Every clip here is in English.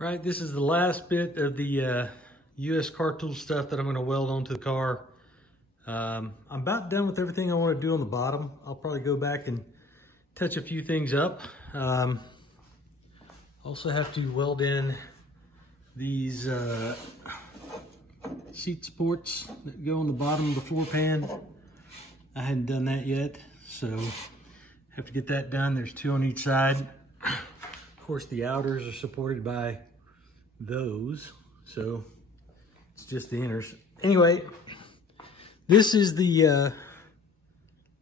Right, this is the last bit of the US car tool stuff that I'm going to weld onto the car. I'm about done with everything I want to do on the bottom. I'll probably go back and touch a few things up. Also have to weld in these seat supports that go on the bottom of the floor pan. I hadn't done that yet, so have to get that done. There's two on each side. Of course, the outers are supported by those, so it's just the inners. Anyway, this is the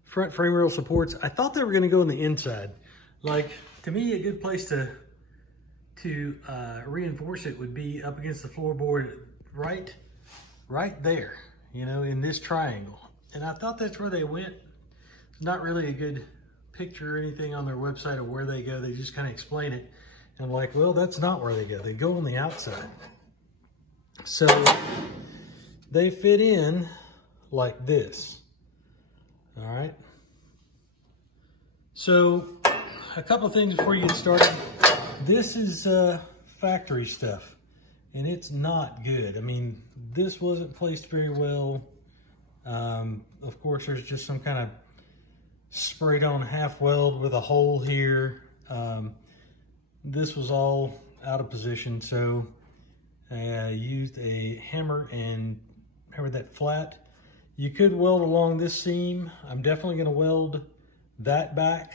front frame rail supports. I thought they were going to go on the inside. Like, to me, a good place to reinforce it would be up against the floorboard, right there, you know, in this triangle. And I thought that's where they went. It's not really a good picture or anything on their website of where they go. They just kind of explain it. And I'm like, well, that's not where they go. They go on the outside. So they fit in like this. All right. So a couple of things before you get started. This is factory stuff, and it's not good. I mean, this wasn't placed very well. Of course, there's just some kind of sprayed on half weld with a hole here. This was all out of position, so I used a hammer and hammered that flat. You could weld along this seam. I'm definitely going to weld that back.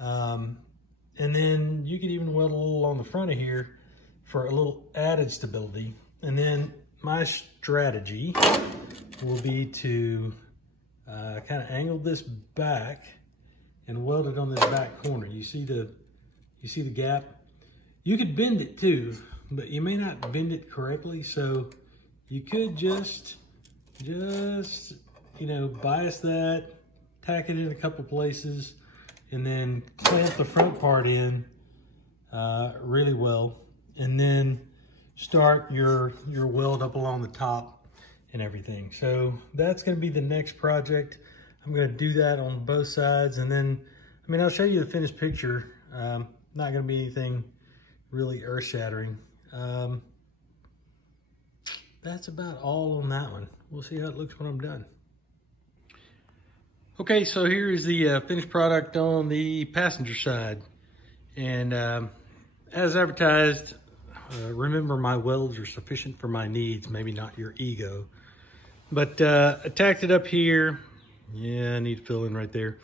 And then you could even weld a little on the front of here for a little added stability. And then my strategy will be to kind of angle this back and weld it on this back corner. You see the gap? You could bend it too, but you may not bend it correctly. So you could just you know, bias that, tack it in a couple places, and then clamp the front part in really well, and then start your weld up along the top and everything. So that's going to be the next project. I'm going to do that on both sides, and then, I mean, I'll show you the finished picture. Not going to be anything really earth-shattering. That's about all on that one. We'll see how it looks when I'm done. Okay, so here is the finished product on the passenger side. And as advertised, remember, my welds are sufficient for my needs, maybe not your ego. But I tacked it up here. Yeah, I need to fill in right there.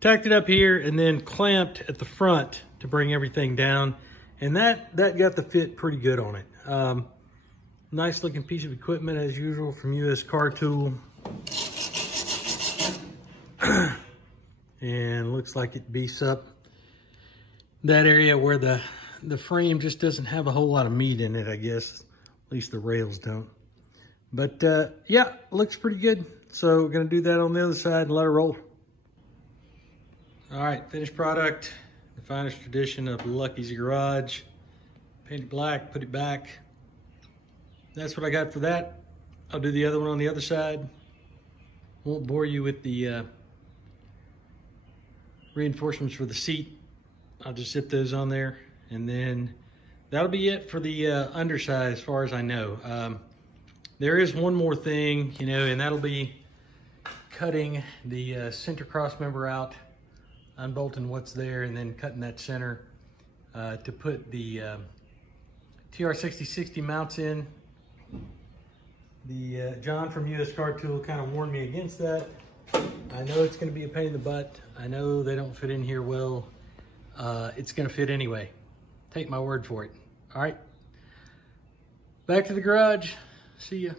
Tacked it up here and then clamped at the front to bring everything down. And that got the fit pretty good on it. Nice looking piece of equipment as usual from US Car Tool. And looks like it beefs up that area where the frame just doesn't have a whole lot of meat in it, I guess. At least the rails don't. But yeah, looks pretty good. So we're gonna do that on the other side and let it roll. All right, finished product. The finest tradition of Lucky's Garage. Paint it black, put it back. That's what I got for that. I'll do the other one on the other side. Won't bore you with the reinforcements for the seat. I'll just zip those on there, and then that'll be it for the underside as far as I know. There is one more thing, you know, and that'll be cutting the center cross member out, unbolting what's there, and then cutting that center to put the TR6060 mounts in. The John from US Car Tool kind of warned me against that. I know it's going to be a pain in the butt. I know they don't fit in here well. It's going to fit anyway. Take my word for it. All right. Back to the garage. See ya.